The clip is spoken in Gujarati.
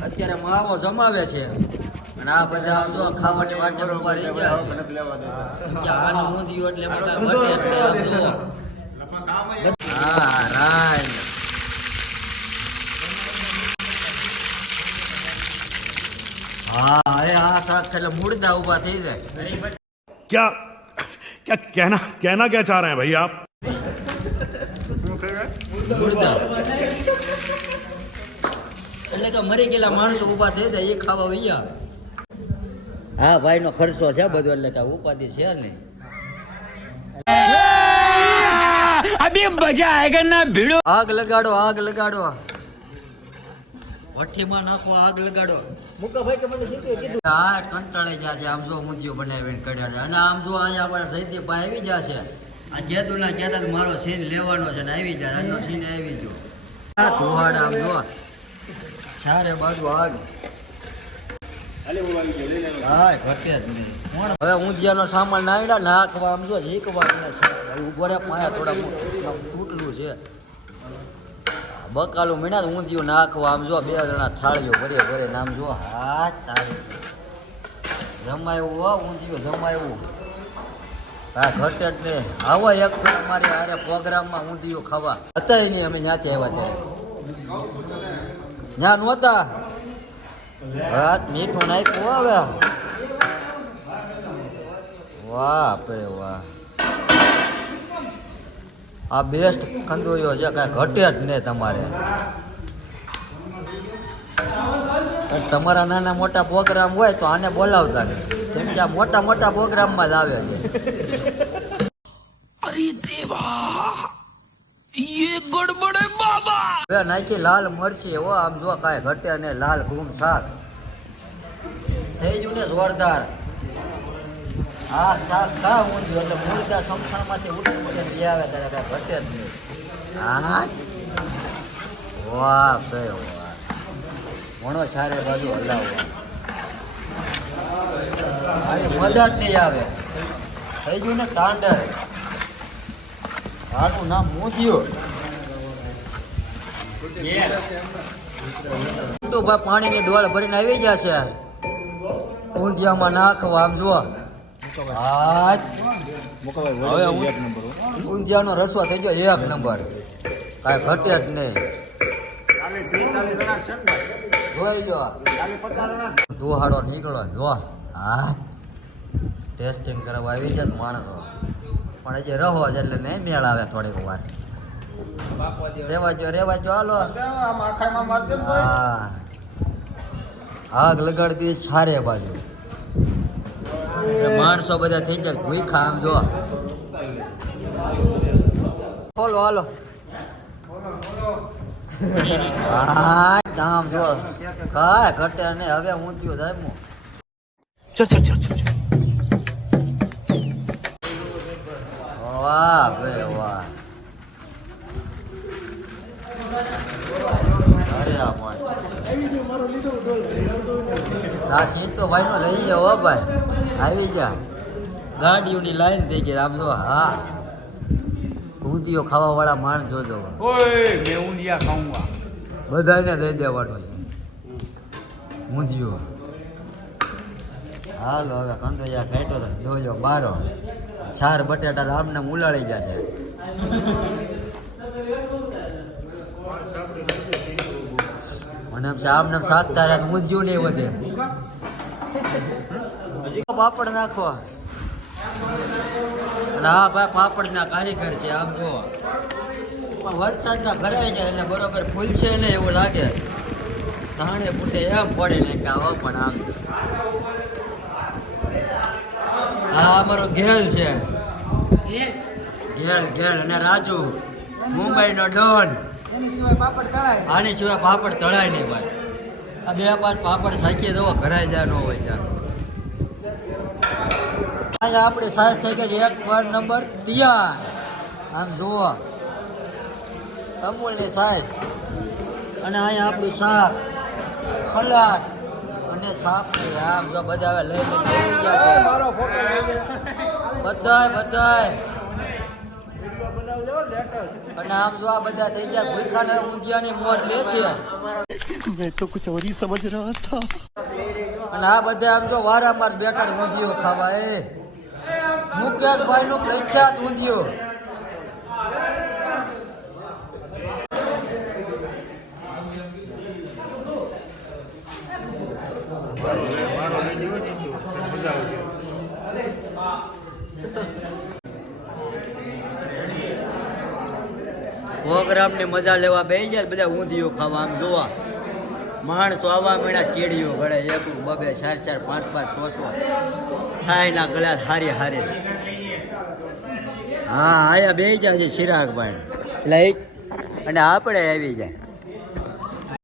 અત્યારે માવો જમાવે છે અને આ બધા ખાવાની વાટે રહી ગયા છે એટલે બધા ઘટે જો હા રાઈટ હા એટલે મૂળદા ઊભા થઈ જાય ક્યા ક્યા કહેના કહેના ક્યાં ચાહ રહે ભાઈ આપ મૂળદા એટલે કે મરી ગયેલા માણસો ઊભા થઈ જાય એ ખાવા વૈયા હા ભાઈનો ખર્ચો છે બધો એટલે કે ઉપાધિ છે નહીં અભી મજા આયગન ના ભીડો આગ લગાડો આગ લગાડો વઠીમાં નાખો આગ લગાડો હા કંટાળી જાય છે આમ જો બનાવીને કડ્યા છે. અને આમ જો અહીંયા આપણા સૈદીભાઈ આવી જશે આ જેતુના હતા મારો સીન લેવાનો છે ને આવી જાય આનો સીન આવી આ ધુવાડ આમ જો ચારે બાજુ આગ. હા ઘટે જ નહીં. હવે ઊંધિયાનો સામાન નાખ્યા નાખવા આમ જો એકવાર ઊભો રે પાયા થોડા તૂટલું છે. બકાલું મીણા ઊંધિયું નાખવા, આમ જો બે જણા થાળીઓ ભરે ભરે નામ જો, હા, તારી. જમાયું હો, ઊંધિયું જમાયું. હા ઘટટ ને આવો એક અમારી હારે પ્રોગ્રામમાં ઊંધિયું ખાવા. હતા નહીં, અમે ત્યાંથી આવ્યા ત્યારે. ત્યાં નહોતા? હા મીઠું નાખ્યું હવે. વાહ પે વાહ. આ બેસ્ટ કંદોયો છે કાંઈ ઘટે જ નહીં તમારે. તમારા નાના મોટા પ્રોગ્રામ હોય તો આને બોલાવતા નહીં. કેમ કે આ મોટા મોટા પ્રોગ્રામમાં જ આવે છે. હવે નાખી લાલ મરચી હો આમ જો કાંઈ ઘટે નહીં લાલ ઘૂમ શાક. થઈ ગયું ને જોરદાર. આ સાત ખા ઊંધિયું? એટલે મુર્દા સમક્ષણમાંથી ઉઠી બી આવે ત્યારે કાંઈ ઘટે જ નહીં. હા? વાહ બે વાહ. ઘણો ચારે બાજુ હલાવવા મજા નહીં આવે. થઈ ગયું ને તાંડર આનું નામ મૂંધિયું ભાઈ, પાણીની ડોળ ભરીને આવી જશે. ઊંધિયામાં નાખવા આમ જુઓ. હાજ. હવે ઊંધિયાનો રસવા થઈ ગયો એક નંબર. કાંઈ ઘટે જ નહીં. જોઈ લો દુહાડો નીકળો જો હા ટેસ્ટિંગ કરવા આવી જાય માણસો. પણ હજી રહો જ એટલે નહીં મેળ આવે થોડીક વાર. રેવાજો જો રેવા જો હાલો. હા. આગ લગાડતી સારે છારે બાજુ. માણસો બધા થઈ જાય ભૂખા આમ જો ખોલો હાલો. હા કામ જો કાય ઘટે ને હવે હું થયો થાય હું ચો ચો ચો ચો વાહ ભાઈ વાહ. અરે આ મોય આ તો ભાઈનો લઈ જાઓ ભાઈ. આવી જા. ગાડીઓની લાઈન થઈ ગઈ આમ જો હા. ઊંધિયો ખાવા વાળા માણસ જોજો બધાને દઈ દેવાનો ઊંધિયો. હાલો હવે કંદોયા કાઢ્યો તો ડોયો બારો. સાર બટેટા રામને ઉલાળી જશે. મને આમને સાત તારીખ ઊંધિયું નહીં વધે. પાપડ નાખો અને હા ભાઈ પાપડના કારીગર છે આમ જો પણ વરસાદના ભરાઈ જાય એટલે બરોબર ફૂલશે ને એવું લાગે. ધાણે ફૂટે એમ પડે ને કે આવો પણ આમ. હા અમારો ઘેલ છે. ઘેલ ઘેલ અને રાજુ. મુંબઈનો ડોન. એની સિવાય પાપડ તળાય આની સિવાય પાપડ તળાય નહીં ભાઈ. આ બે પાંચ પાપડ સાચી દો ઘરાઈ જાય ન હોય ત્યાં. આજે આપણે સાઈઝ થઈ ગયા છે એક પર નંબર તૈયાર. આમ જુઓ. અમૂલની સાહેબ અને અહીંયા આપણું શાક સલાડ અને શાક આમ જો બધા હવે લઈ લઈને ગયા છે. બધાય બધાય. અને આમ જો આ બધા થઈ ગયા. ભૂખા ઊંધિયાની મોજ લે છે. તો કુછ સમજ રહ્યો હતો. અને આ બધા આમ જો વારામાર બેઠા ઊંધિયો ખાવા એ. મુકેશભાઈ નું પ્રખ્યાત ઊંધિયો પ્રોગ્રામની મજા લેવા બે જાય બધા ઊંધિયું ખાવા. આમ જોવા. માણસો આવા મીણા કેડીઓ ભળે એક બબે ચાર ચાર, પાંચ પાંચ સો સો સાયના ગળા હારી હારી. હા, આયા બે જાય છે ચિરાગભાઈ. લઈ અને આપણે આવી જાય.